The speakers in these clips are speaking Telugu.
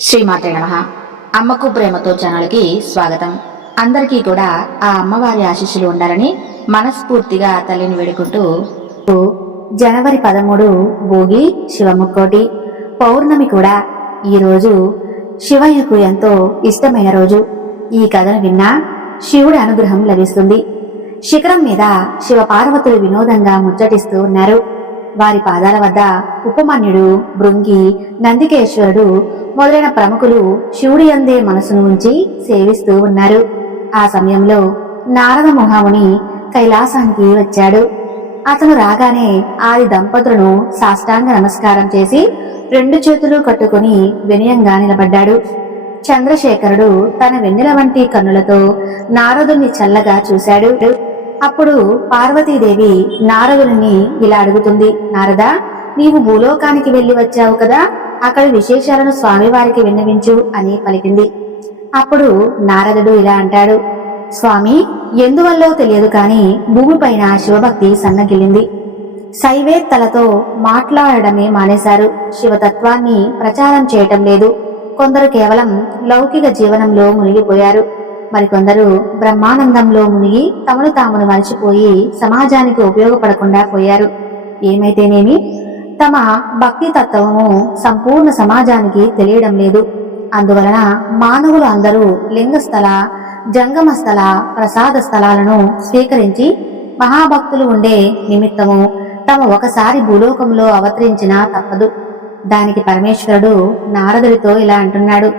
శ్రీమాతే నమః. అమ్మకు ప్రేమతో ఛానల్కి స్వాగతం. అందరికీ కూడా ఆ అమ్మవారి ఆశీస్సులు ఉండాలని మనస్ఫూర్తిగా తల్లిని వేడుకుంటూ, జనవరి 13 భోగి శివముక్కోటి పౌర్ణమి కూడా ఈరోజు శివయ్యకు ఎంతో ఇష్టమైన రోజు. ఈ కథను విన్నా శివుడి అనుగ్రహం లభిస్తుంది. శిఖరం మీద శివ పార్వతులు వినోదంగా ముచ్చటిస్తూ ఉన్నారు. వారి పాదాల వద్ద ఉపమన్యుడు, భృంగి, నందికేశ్వరుడు మొదలైన ప్రముఖులు శివుడి అందే మనసును ఉంచి సేవిస్తూ ఉన్నారు. ఆ సమయంలో నారద మహాముని కైలాసానికి వచ్చాడు. అతను రాగానే ఆది దంపతులను సాష్టాంగ నమస్కారం చేసి 2 చేతులు కట్టుకుని వినయంగా నిలబడ్డాడు. చంద్రశేఖరుడు తన వెన్నెల వంటి కన్నులతో నారదుని చల్లగా చూశాడు. అప్పుడు పార్వతీదేవి నారదుని ఇలా అడుగుతుంది, నారదా, నీవు భూలోకానికి వెళ్లి వచ్చావు కదా, అక్కడి విశేషాలను స్వామివారికి విన్నవించు అని పలికింది. అప్పుడు నారదుడు ఇలా అంటాడు, స్వామి, ఎందువల్లో తెలియదు కాని భూమిపైన శివభక్తి సన్నగిల్లింది. శైవేత్తలతో మాట్లాడడమే మానేశారు. శివతత్వాన్ని ప్రచారం చేయటం లేదు. కొందరు కేవలం లౌకిక జీవనంలో మునిగిపోయారు. మరికొందరు బ్రహ్మానందంలో మునిగి తమను తామును మరిచిపోయి సమాజానికి ఉపయోగపడకుండా పోయారు. ఏమైతేనేమి తమ భక్తి తత్వము సంపూర్ణ సమాజానికి తెలియడం లేదు. అందువలన మానవులు అందరూ లింగస్థల, జంగమ స్థల, ప్రసాద స్థలాలను స్వీకరించి మహాభక్తులు ఉండే నిమిత్తము తమ ఒకసారి భూలోకంలో అవతరించినా తప్పదు. దానికి పరమేశ్వరుడు నారదుడితో ఇలా అంటున్నాడు,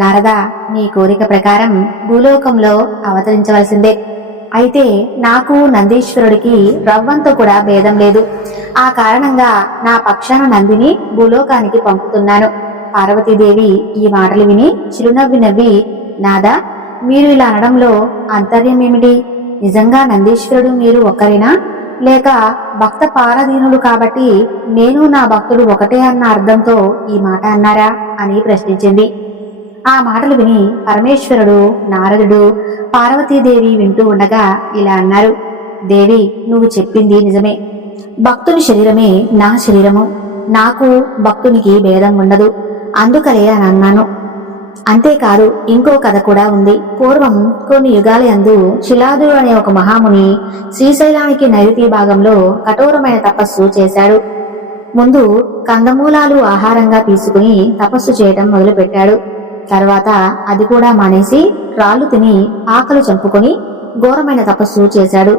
నారదా, నీ కోరిక ప్రకారం భూలోకంలో అవతరించవలసిందే. అయితే నాకు నందీశ్వరుడికి రవ్వంతో కూడా భేదం లేదు. ఆ కారణంగా నా పక్షాన నందిని భూలోకానికి పంపుతున్నాను. పార్వతీదేవి ఈ మాటలు విని చిరునవ్వి నవ్వి, నాదా, మీరు ఇలా అనడంలో అంతర్యం ఏమిటి? నిజంగా నందీశ్వరుడు మీరు ఒక్కరేనా, లేక భక్త పారదీనులు కాబట్టి నేను నా భక్తుడు ఒకటే అన్న అర్థంతో ఈ మాట అన్నారా అని ప్రశ్నించింది. ఆ మాటలు విని పరమేశ్వరుడు, నారదుడు, పార్వతీదేవి వింటూ ఉండగా ఇలా అన్నారు, దేవి, నువ్వు చెప్పింది నిజమే. భక్తుని శరీరమే నా శరీరము. నాకు భక్తునికి భేదం ఉండదు. అందుకలే అని అన్నాను. అంతేకాదు, ఇంకో కథ కూడా ఉంది. పూర్వం కొన్ని యుగాల యందు శిలాదుడు అనే ఒక మహాముని శ్రీశైలానికి నైరుతి భాగంలో కఠోరమైన తపస్సు చేశాడు. ముందు కందమూలాలు ఆహారంగా తీసుకుని తపస్సు చేయటం మొదలుపెట్టాడు. తర్వాత అది కూడా మానేసి రాళ్లు తిని ఆకలి చంపుకొని ఘోరమైన తపస్సు చేశాడు.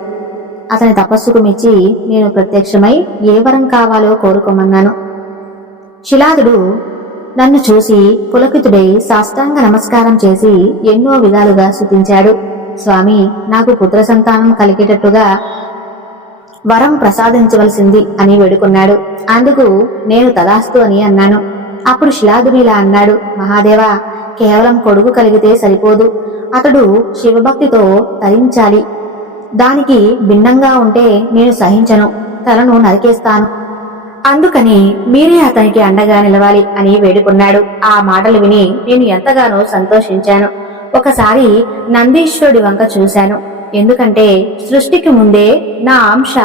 అతని తపస్సుకు మెచ్చి నేను ప్రత్యక్షమై ఏ వరం కావాలో కోరుకోమన్నాను. శిలాదుడు నన్ను చూసి పులకితుడై సాష్టాంగ నమస్కారం చేసి ఎన్నో విధాలుగా స్తుతించాడు. స్వామి, నాకు పుత్ర సంతానం కలిగేటట్టుగా వరం ప్రసాదించవలసింది అని వేడుకున్నాడు. అందుకు నేను తదాస్తు అని అన్నాను. అప్పుడు శిలాదుడు ఇలా అన్నాడు, మహాదేవా, కేవలం కొడుకు కలిగితే సరిపోదు. అతడు శివభక్తితో తరించాలి. దానికి భిన్నంగా ఉంటే నేను సహించను, తలను నరికేస్తాను. అందుకని మీరే అతనికి అండగా నిలవాలి అని వేడుకున్నాడు. ఆ మాటలు విని నేను ఎంతగానో సంతోషించాను. ఒకసారి నందీశ్వరుడి వంక చూశాను. ఎందుకంటే సృష్టికి ముందే నా అంశ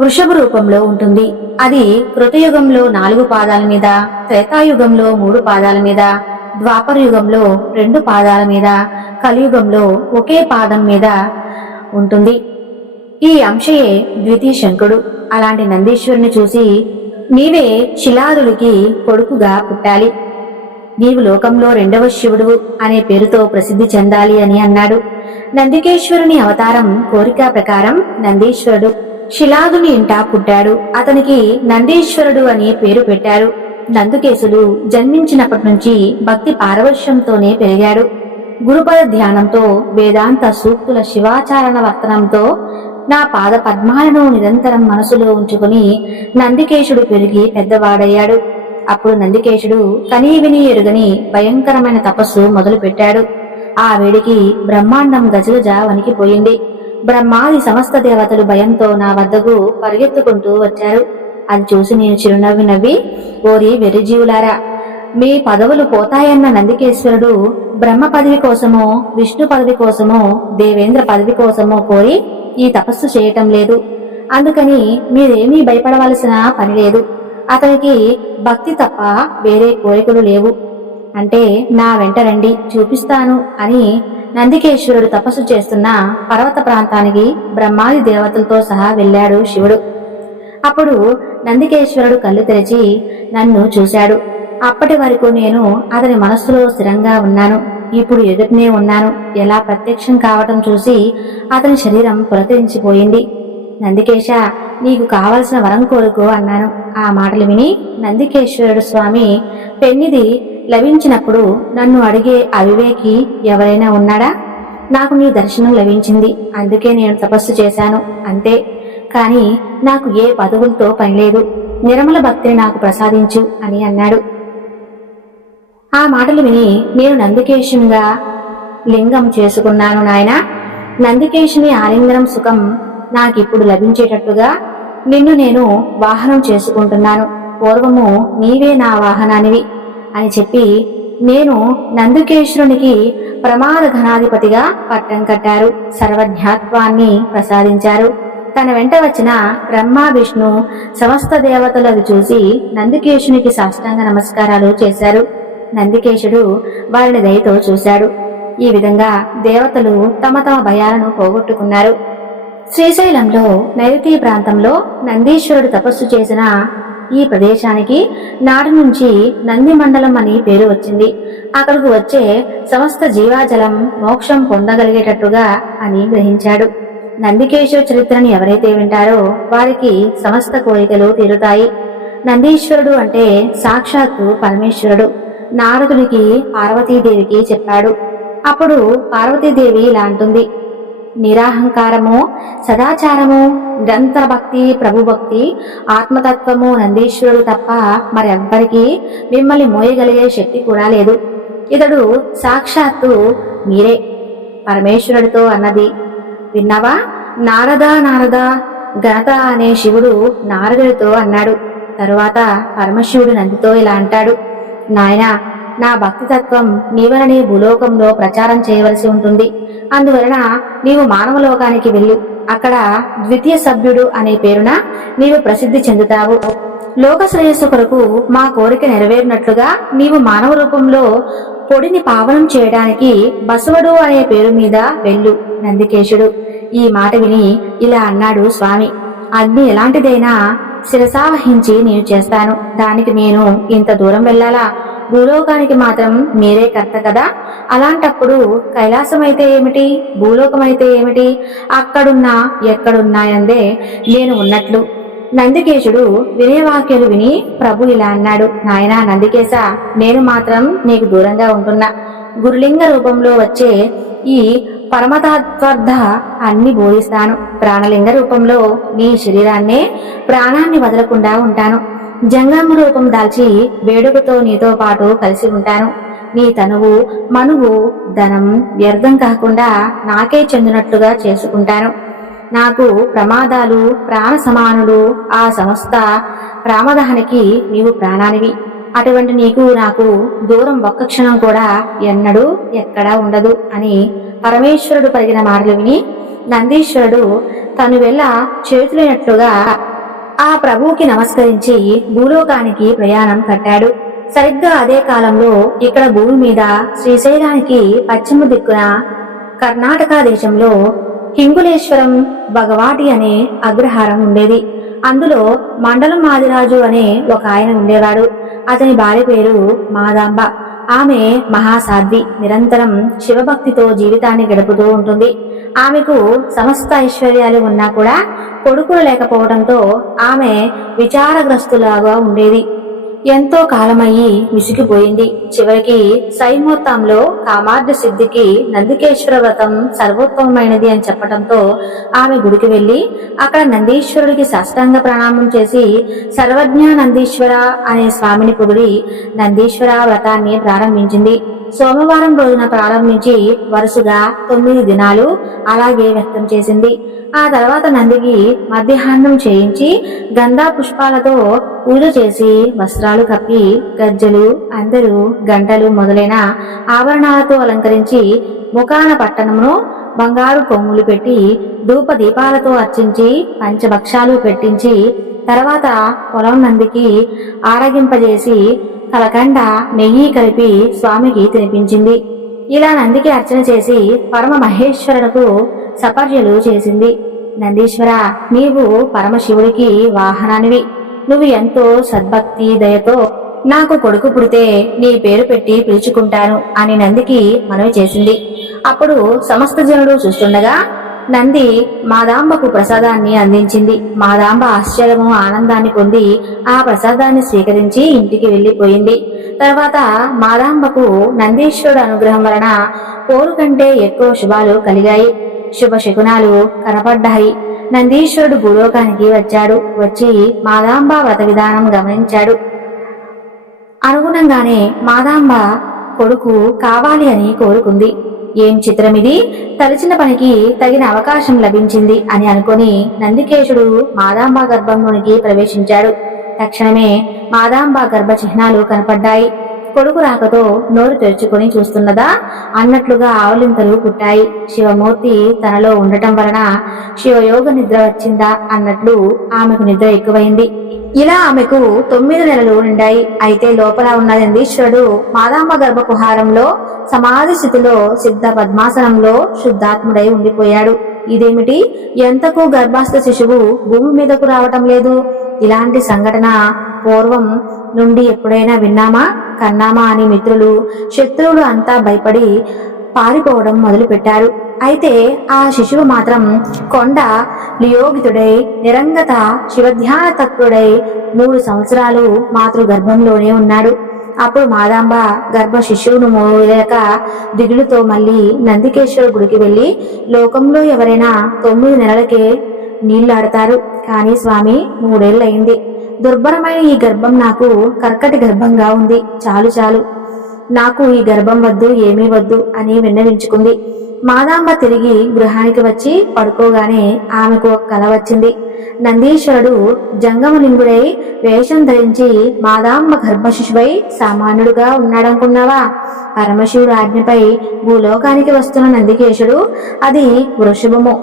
వృషభ రూపంలో ఉంటుంది. అది కృతయుగంలో 4 పాదాల మీద, త్రేతాయుగంలో 3 పాదాల మీద, ద్వాపర యుగంలో 2 పాదాల మీద, కలియుగంలో ఒకే పాదం మీద ఉంటుంది. ఈ అంశయే ద్వితీయ శంకుడు. అలాంటి నందీశ్వరుని చూసి నీవే శిలాదుడికి కొడుకుగా పుట్టాలి, నీవు లోకంలో 2వ శివుడు అనే పేరుతో ప్రసిద్ధి చెందాలి అని అన్నాడు. నందికేశ్వరుని అవతారం కోరిక ప్రకారం నందీశ్వరుడు శిలాదుని ఇంట పుట్టాడు. అతనికి నందీశ్వరుడు అని పేరు పెట్టారు. నందుకేశుడు జన్మించినప్పటి నుంచి భక్తి పారవశ్యంతోనే పెరిగాడు. గురుపద ధ్యానంతో, వేదాంత సూక్తుల శివాచారణ వర్తనంతో నా పాద పద్మాలను నిరంతరం మనసులో ఉంచుకుని నందికేశుడు పెరిగి పెద్దవాడయ్యాడు. అప్పుడు నందికేశుడు కనీ విని ఎరుగని భయంకరమైన తపస్సు మొదలు పెట్టాడు. ఆ వేడికి బ్రహ్మాండం గజగజ వణికిపోయింది. బ్రహ్మాది సమస్త దేవతలు భయంతో నా వద్దకు పరిగెత్తుకుంటూ వచ్చారు. అది చూసి నేను చిరునవ్వి నవ్వి, ఓరి వెర్రిజీవులారా, మీ పదవులు పోతాయన్న నందికేశ్వరుడు బ్రహ్మ పదవి కోసమో, విష్ణు పదవి కోసమో, దేవేంద్ర పదవి కోసమో కోరి ఈ తపస్సు చేయటం లేదు. అందుకని మీరేమీ భయపడవలసిన పని లేదు. అతనికి భక్తి తప్ప వేరే కోరికలు లేవు. అంటే నా వెంట రండి చూపిస్తాను అని నందికేశ్వరుడు తపస్సు చేస్తున్న పర్వత ప్రాంతానికి బ్రహ్మాది దేవతలతో సహా వెళ్ళాడు శివుడు. అప్పుడు నందికేశ్వరుడు కళ్ళు తెరిచి నన్ను చూశాడు. అప్పటి వరకు నేను అతని మనస్సులో స్థిరంగా ఉన్నాను. ఇప్పుడు ఎదుటనే ఉన్నాను. ఎలా ప్రత్యక్షం కావటం చూసి అతని శరీరం పులకరించిపోయింది. నందికేశ, నీకు కావలసిన వరం కోరుకో అన్నాను. ఆ మాటలు విని నందికేశ్వరుడు స్వామి, పెన్నిది లభించినప్పుడు నన్ను అడిగే అవివేకి ఎవరైనా ఉన్నాడా? నాకు నీ దర్శనం లభించింది, అందుకే నేను తపస్సు చేశాను అంతే. కాని నాకు ఏ పదవులతో పనిలేదు. నిర్మల భక్తిని నాకు ప్రసాదించు అని అన్నాడు. ఆ మాటలు విని నేను నందికేశునిగా లింగం చేసుకున్నాను. నాయన, నందికేశుని ఆలింగనం సుఖం నాకిప్పుడు లభించేటట్టుగా నిన్ను నేను వాహనం చేసుకుంటున్నాను. పూర్వము నీవే నా వాహనానివి అని చెప్పి నేను నందికేశ్వరునికి ప్రమాద ఘనాధిపతిగా పట్టం కట్టారు. సర్వజ్ఞాత్వాన్ని ప్రసాదించారు. తన వెంట వచ్చిన బ్రహ్మ విష్ణు సమస్త దేవతలను చూసి నందికేశునికి సాష్టాంగ నమస్కారాలు చేశారు. నందికేశుడు వారిని దయతో చూశాడు. ఈ విధంగా దేవతలు తమ తమ భయాలను పోగొట్టుకున్నారు. శ్రీశైలంలో నైరుతి ప్రాంతంలో నందీశ్వరుడు తపస్సు చేసిన ఈ ప్రదేశానికి నాటి నుంచి నంది మండలం అని పేరు వచ్చింది. అక్కడకు వచ్చే సమస్త జీవాజలం మోక్షం పొందగలిగేటట్టుగా అని గ్రహించాడు. నందికేశ్వర చరిత్రను ఎవరైతే వింటారో వారికి సమస్త కోరికలు తీరుతాయి. నందీశ్వరుడు అంటే సాక్షాత్తు పరమేశ్వరుడు. నారదుడికి పార్వతీదేవికి చెప్పాడు. అప్పుడు పార్వతీదేవి ఇలా అంటుంది: నిరాహంకారము, సదాచారము, నిరంతర భక్తి, ప్రభుభక్తి, ఆత్మతత్వము నందీశ్వరుడు తప్ప మరెవ్వరికీ మిమ్మల్ని మోయగలిగే శక్తి కూడా లేదు. ఇతడు సాక్షాత్తు మీరే పరమేశ్వరుడితో అన్నది విన్నావా? నారదా నారదా, ఘనత అనే శివుడు నారదుడితో అన్నాడు. తరువాత పరమశివుడు నందితో ఇలా అంటాడు: నాయనా, నా భక్తితత్వం నీవలని భూలోకంలో ప్రచారం చేయవలసి ఉంటుంది. అందువలన నీవు మానవలోకానికి వెళ్ళు. అక్కడ ద్వితీయ సభ్యుడు అనే పేరున నీవు ప్రసిద్ధి చెందుతావు. లోక శ్రేయస్సు కొరకు మా కోరిక నెరవేరినట్లుగా నీవు మానవ రూపంలో పొడిని పావనం చేయడానికి బసవడు అనే పేరు మీద వెళ్ళు. నందికేశుడు ఈ మాట విని ఇలా అన్నాడు: స్వామి, అగ్ని ఎలాంటిదైనా శిరసావహించి నేను చేస్తాను. దానికి నేను ఇంత దూరం వెళ్ళాలా? భూలోకానికి మాత్రం మీరే కర్త కదా. అలాంటప్పుడు కైలాసమైతే ఏమిటి, భూలోకమైతే ఏమిటి? అక్కడున్నా ఎక్కడున్నాయందే నేను ఉన్నట్లు. నందికేశుడు వినయవాక్యాలు విని ప్రభు ఇలా అన్నాడు: నాయనా నందికేశ, నేను మాత్రం నీకు దూరంగా ఉంటున్నా. గురులింగ రూపంలో వచ్చే ఈ పరమతత్వార్థ అన్ని బోధిస్తాను. ప్రాణలింగ రూపంలో నీ శరీరాన్నే ప్రాణాన్ని వదలకుండా ఉంటాను. జంగమ రూపం దాల్చి వేడుకతో నీతో పాటు కలిసి ఉంటాను. నీ తనువు, మనువు, ధనం వ్యర్థం కాకుండా నాకే చెందినట్లుగా చేసుకుంటాను. నాకు ప్రమాదాలు ప్రాణ సమానులు. ఆ సమస్త ప్రామదానికి నీవు ప్రాణానివి. అటువంటి నీకు నాకు దూరం ఒక్క క్షణం కూడా ఎన్నడూ ఎక్కడా ఉండదు అని పరమేశ్వరుడు పలికిన మాటలు విని నందీశ్వరుడు తను వెళ్ళ చేతులైనట్లుగా ఆ ప్రభువుకి నమస్కరించి భూలోకానికి ప్రయాణం కట్టాడు. సరిగ్గా అదే కాలంలో ఇక్కడ భూమి మీద శ్రీశైలానికి పశ్చిమ దిక్కున కర్ణాటక దేశంలో హింగులేశ్వరం భగవాటి అనే అగ్రహారం ఉండేది. అందులో మండలం ఆదిరాజు అనే ఒక ఆయన ఉండేవాడు. అతని భార్య పేరు మాదాంబ. ఆమె మహాసాధ్వి. నిరంతరం శివభక్తితో జీవితాన్ని గడుపుతూ ఉంటుంది. ఆమెకు సమస్త ఐశ్వర్యాలు ఉన్నా కూడా కొడుకులు లేకపోవడంతో ఆమె విచారగ్రస్తులాగా ఉండేది. ఎంతో కాలమయ్యి విసిగిపోయింది. చివరికి సైమోత్తంలో కామార్థ సిద్ధికి నందికేశ్వర వ్రతం సర్వోత్తమైనది అని చెప్పడంతో ఆమె గుడికి వెళ్లి అక్కడ నందీశ్వరుడికి సాష్టాంగ ప్రణామం చేసి సర్వజ్ఞ నందీశ్వర అనే స్వామిని పొగిడి నందీశ్వర వ్రతాన్ని ప్రారంభించింది. సోమవారం రోజున ప్రారంభించి వరుసగా 9 దినాలు అలాగే వ్యక్తం చేసింది. ఆ తర్వాత నందికి మధ్యాహ్నం చేయించి గంధా పుష్పాలతో పూజ చేసి వస్త్రాలు కప్పి గజ్జలు, అందరూ, గంటలు మొదలైన ఆభరణాలతో అలంకరించి ముఖాన పట్టణమును బంగారు కొమ్ములు పెట్టి ధూప దీపాలతో అర్చించి పంచభక్షాలు పెట్టించి తర్వాత పొలం నందికి ఆరగింపజేసి కలకండ నెయ్యి కలిపి స్వామికి తినిపించింది. ఇలా నందికి అర్చన చేసి పరమ మహేశ్వరులకు సపర్యలు చేసింది. నందీశ్వర, నీవు పరమశివుడికి వాహనానివి. నువ్వు ఎంతో సద్భక్తి దయతో నాకు కొడుకు పుడితే నీ పేరు పెట్టి పిలుచుకుంటాను అని నందికి మనవి చేసింది. అప్పుడు సమస్త జనులు చూస్తుండగా నంది మాదాంబకు ప్రసాదాన్ని అందించింది. మాదాంబ ఆశ్చర్యము ఆనందాన్ని పొంది ఆ ప్రసాదాన్ని స్వీకరించి ఇంటికి వెళ్లిపోయింది. తర్వాత మాదాంబకు నందీశ్వరుడు అనుగ్రహం వలన కోరు కంటే ఎక్కువ శుభాలు కలిగాయి. శుభ శకునాలు కనపడ్డాయి. నందీశ్వరుడు భూలోకానికి వచ్చాడు. వచ్చి మాదాంబ వ్రత విధానం గమనించాడు. అనుగుణంగానే మాదాంబ కొడుకు కావాలి అని కోరుకుంది. ఏం చిత్రమిది, తలచిన పనికి తగిన అవకాశం లభించింది అని అనుకుని నందికేశుడు మాదాంబ గర్భంలోనికి ప్రవేశించాడు. తక్షణమే మాదాంబ గర్భ చిహ్నాలు కనపడ్డాయి. కొడుకు రాకతో నోరు తెరుచుకుని చూస్తున్నదా అన్నట్లుగా ఆవలింతలు పుట్టాయి. శివమూర్తి తనలో ఉండటం వలన శివయోగ నిద్ర వచ్చిందా అన్నట్లు ఆమెకు నిద్ర ఎక్కువైంది. ఇలా ఆమెకు 9 నెలలు నిండాయి. అయితే లోపల ఉన్న నందీశ్వరుడు మాదాంబ గర్భ కుహారంలో సమాధి స్థితిలో సిద్ధ పద్మాసనంలో శుద్ధాత్ముడై ఉండిపోయాడు. ఇదేమిటి, ఎంతకు గర్భస్థ శిశువు భూమి మీదకు రావటం లేదు? ఇలాంటి సంఘటన పూర్వం నుండి ఎప్పుడైనా విన్నామా కన్నామా అని మిత్రులు శత్రువులు అంతా భయపడి పారిపోవడం మొదలు పెట్టారు. అయితే ఆ శిశువు మాత్రం కొండ లియోగితుడై నిరంగత శివధ్యాన తత్వుడై 3 సంవత్సరాలు మాతృ గర్భంలోనే ఉన్నాడు. అప్పుడు మాదాంబ గర్భ శిశువును మోయలేక దిగులుతో మళ్ళీ నందికేశ్వర గుడికి వెళ్లి లోకంలో ఎవరైనా 9 నెలలకే నీళ్లాడతారు, కానీ స్వామి 3 ఏళ్లయింది. దుర్భరమైన ఈ గర్భం నాకు కర్కటి గర్భంగా ఉంది. చాలు చాలు, నాకు ఈ గర్భం వద్దు, ఏమీ వద్దు అని విన్నవించుకుంది. మాదాంబ తిరిగి గృహానికి వచ్చి పడుకోగానే ఆమెకు ఒక కల వచ్చింది. నందీశ్వరుడు జంగమలింగుడై వేషం ధరించి మాదాంబ గర్భశిశువై సామాన్యుడుగా ఉన్నాడనుకున్నావా? పరమశివుడు ఆజ్ఞపై భూలోకానికి వస్తున్న నందికేశుడు అది వృషభము,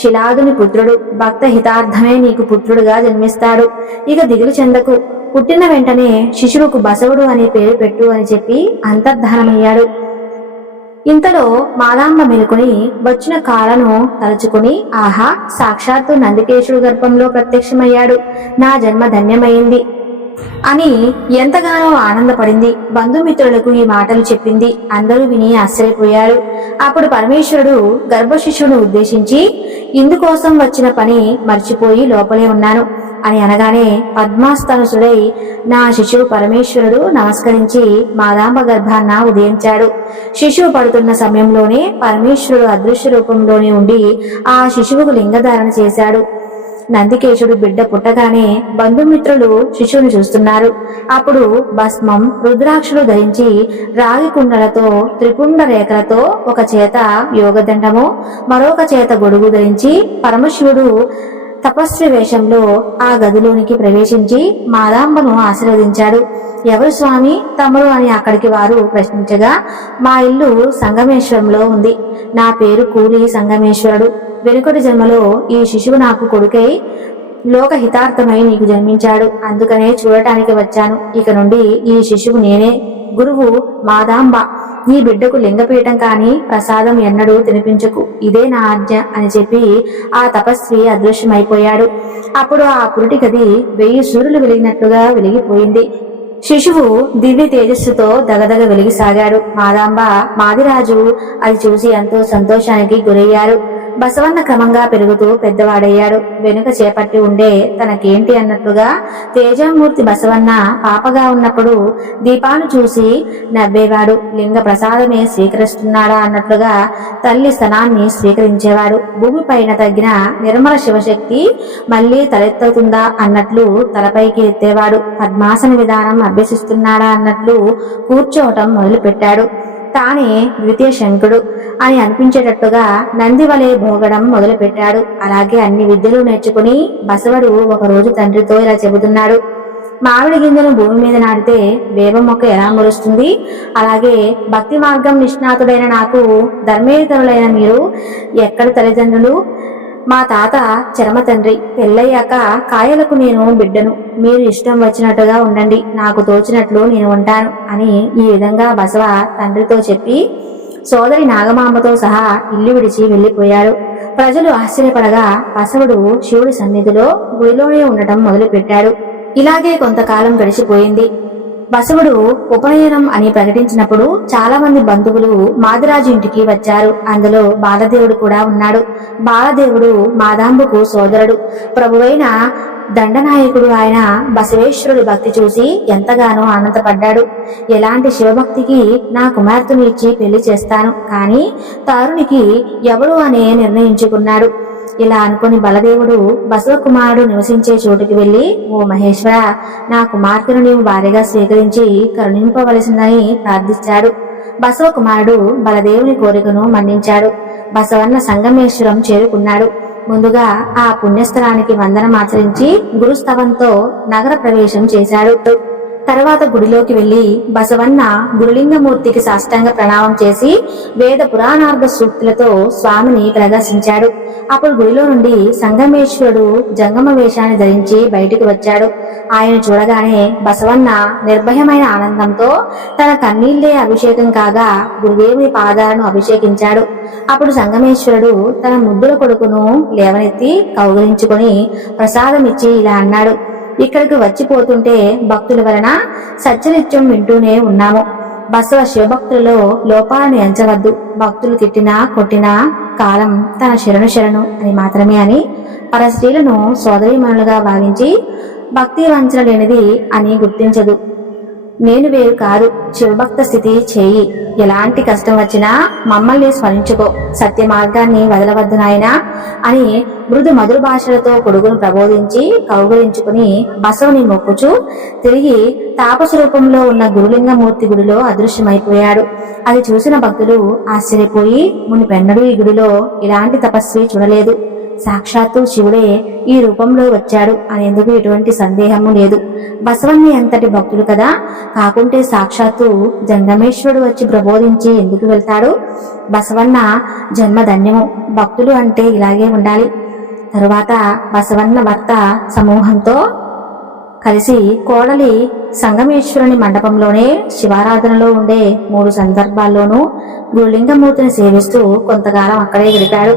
శిలాదుని పుత్రుడు. భక్త హితార్థమే నీకు పుత్రుడుగా జన్మిస్తాడు. ఇక దిగులు చెందకు. పుట్టిన వెంటనే శిశువుకు బసవుడు అనే పేరు పెట్టు అని చెప్పి అంతర్ధానమయ్యాడు. ఇంతలో మాదాంబ మెలుకుని వచ్చిన కాలను తలుచుకుని, ఆహా, సాక్షాత్తు నందికేశుడు గర్భంలో ప్రత్యక్షమయ్యాడు, నా జన్మ ధన్యమైంది అని ఎంతగానో ఆనందపడింది. బంధుమిత్రులకు ఈ మాటలు చెప్పింది. అందరూ విని ఆశ్చర్యపోయారు. అప్పుడు పరమేశ్వరుడు గర్భశిశువును ఉద్దేశించి, ఇందుకోసం వచ్చిన పని మర్చిపోయి లోపలే ఉన్నాను అని అనగానే పద్మాస్తనుసుడై నా శిశువు పరమేశ్వరుడు నమస్కరించి మాదాంబ గర్భాన్న ఉదయించాడు. శిశువు పడుతున్న సమయంలోనే పరమేశ్వరుడు అదృశ్య రూపంలోనే ఉండి ఆ శిశువుకు లింగధారణ చేశాడు. నందికేశుడు బిడ్డ పుట్టగానే బంధుమిత్రులు శిశువుని చూస్తున్నారు. అప్పుడు భస్మం, రుద్రాక్షలు ధరించి రాగి కుండలతో త్రిపుండ రేఖలతో ఒక చేత యోగదండము, మరొక చేత గొడుగు ధరించి పరమశివుడు తపస్వి వేషంలో ఆ గదిలోనికి ప్రవేశించి మాదాంబను ఆశీర్వదించాడు. ఎవరు స్వామి, తమరు అని అక్కడికి వారు ప్రశ్నించగా, మా ఇల్లు సంగమేశ్వరంలో ఉంది. నా పేరు కూలి సంగమేశ్వరుడు. వెనుకటి జన్మలో ఈ శిశువు నాకు కొడుకై లోకహితార్థమై నీకు జన్మించాడు. అందుకనే చూడటానికి వచ్చాను. ఇక నుండి ఈ శిశువు నేనే. గురువు మాదాంబ, ఈ బిడ్డకు లింగపీఠం కాని ప్రసాదం ఎన్నడూ తినిపించకు, ఇదే నా ఆజ్ఞ అని చెప్పి ఆ తపస్వి అదృశ్యమైపోయాడు. అప్పుడు ఆ పురిటి గది 1000 సూర్యులు వెలిగినట్లుగా వెలిగిపోయింది. శిశువు దివ్య తేజస్సుతో దగదగ వెలిగిసాగాడు. మాదాంబ, మాదిరాజు అది చూసి ఎంతో సంతోషానికి గురయ్యారు. బసవన్న క్రమంగా పెరుగుతూ పెద్దవాడయ్యాడు. వెనుక చేపట్టి ఉండే తనకేంటి అన్నట్లుగా తేజమూర్తి బసవన్న పాపగా ఉన్నప్పుడు దీపాన్ని చూసి నవ్వేవాడు. లింగ ప్రసాదమే స్వీకరిస్తున్నాడా అన్నట్లుగా తల్లి స్తనాన్ని స్వీకరించేవాడు. భూమిపైన తగ్గిన నిర్మల శివశక్తి మళ్లీ తలెత్తుతుందా అన్నట్లు తలపైకి ఎత్తేవాడు. పద్మాసన విధానం అభ్యసిస్తున్నాడా అన్నట్లు కూర్చోవటం మొదలుపెట్టాడు. తానే ద్వితీయ శంకుడు అని అనిపించేటట్టుగా నంది వలె భోగడం మొదలుపెట్టాడు. అలాగే అన్ని విద్యలు నేర్చుకుని బసవడు ఒకరోజు తండ్రితో ఇలా చెబుతున్నాడు. మామిడి గింజను భూమి మీద నాటితే వేప మొక్క ఎలా మొలుస్తుంది? అలాగే భక్తి మార్గం నిష్ణాతుడైన నాకు ధర్మేతరులైన మీరు ఎక్కడ తల్లిదండ్రులు మా తాత చరమ తండ్రి, పెళ్ళయ్యాక కాయలకు నేను బిడ్డను, మీరు ఇష్టం వచ్చినట్టుగా ఉండండి, నాకు తోచినట్లు నేను ఉంటాను అని ఈ విధంగా బసవ తండ్రితో చెప్పి సోదరి నాగమాంబతో సహా ఇల్లు విడిచి వెళ్లిపోయాడు. ప్రజలు ఆశ్చర్యపడగా బసవుడు శివుడి సన్నిధిలో గుడిలోనే ఉండటం మొదలుపెట్టాడు. ఇలాగే కొంతకాలం గడిచిపోయింది. బసవుడు ఉపనయనం అని ప్రకటించినప్పుడు చాలా మంది బంధువులు మాదిరాజు ఇంటికి వచ్చారు. అందులో బాలదేవుడు కూడా ఉన్నాడు. బాలదేవుడు మాదాంబుకు సోదరుడు, ప్రభువైన దండనాయకుడు. ఆయన బసవేశ్వరుడి భక్తి చూసి ఎంతగానో ఆనందపడ్డాడు. ఎలాంటి శివభక్తికి నా కుమార్తెను ఇచ్చి పెళ్లి చేస్తాను, కానీ తారునికి ఎవరు అనే నిర్ణయించుకున్నాడు. ఇలా అనుకుని బలదేవుడు బసవకుమారుడు నివసించే చోటుకి వెళ్లి, ఓ మహేశ్వర, నా కుమార్తెను నీవు భార్యగా స్వీకరించి కరుణింపవలసిందని ప్రార్థించాడు. బసవకుమారుడు బలదేవుని కోరికను మన్నించాడు. బసవన్న సంగమేశ్వరం చేరుకున్నాడు. ముందుగా ఆ పుణ్యస్థలానికి వందనమాచరించి గురుస్తవంతో నగర ప్రవేశం చేశాడు. తర్వాత గుడిలోకి వెళ్లి బసవన్న గురులింగమూర్తికి సాష్టాంగ ప్రణామం చేసి వేద పురాణార్థ సూక్తులతో స్వామిని ప్రదర్శించాడు. అప్పుడు గుడిలో నుండి సంగమేశ్వరుడు జంగమ వేషాన్ని ధరించి బయటికి వచ్చాడు. ఆయన చూడగానే బసవన్న నిర్భయమైన ఆనందంతో తన కన్నీళ్లే అభిషేకం కాగా గురుదేవుని పాదాలను అభిషేకించాడు. అప్పుడు సంగమేశ్వరుడు తన ముద్దుల కొడుకును లేవనెత్తి కౌగిలించుకొని ప్రసాదమిచ్చి ఇలా అన్నాడు, ఇక్కడికి వచ్చిపోతుంటే భక్తుల వలన సత్యనిత్యం వింటూనే ఉన్నాము. బసవ శివభక్తులలో లోపాలను ఎంచవద్దు. భక్తులు తిట్టినా కొట్టినా కాలం తన శరణు అని మాత్రమే అని పరస్త్రీలను సోదరీమణులుగా భావించి భక్తి వంచన లేనిది అని గుర్తించదు. నేను వేరు కాదు, శివభక్త స్థితి చేయి. ఎలాంటి కష్టం వచ్చినా మమ్మల్ని స్మరించుకో, సత్య మార్గాన్ని వదలవద్దు నాయనా అని మృదు మధుర భాషలతో కొడుకును ప్రబోధించి కౌగులించుకుని బసవుని మొక్కుచూ తిరిగి తాపస రూపంలో ఉన్న గురులింగమూర్తి గుడిలో అదృశ్యమైపోయాడు. అది చూసిన భక్తులు ఆశ్చర్యపోయి, మునిపెన్నడూ ఈ గుడిలో ఇలాంటి తపస్వి చూడలేదు, సాక్షాత్తు శివుడే ఈ రూపంలో వచ్చాడు అనేందుకు ఎటువంటి సందేహము లేదు. బసవన్ని అంతటి భక్తుడు కదా, కాకుంటే సాక్షాత్తు జంగమేశ్వరుడు వచ్చి ప్రబోధించి ఎందుకు వెళ్తాడు? బసవన్న జన్మధన్యము. భక్తులు అంటే ఇలాగే ఉండాలి. తరువాత బసవన్న భర్త సమూహంతో కలిసి కోడలి సంగమేశ్వరుని మండపంలోనే శివారాధనలో ఉండే 3 సందర్భాల్లోనూ గురులింగమూర్తిని సేవిస్తూ కొంతకాలం అక్కడే గడిపాడు.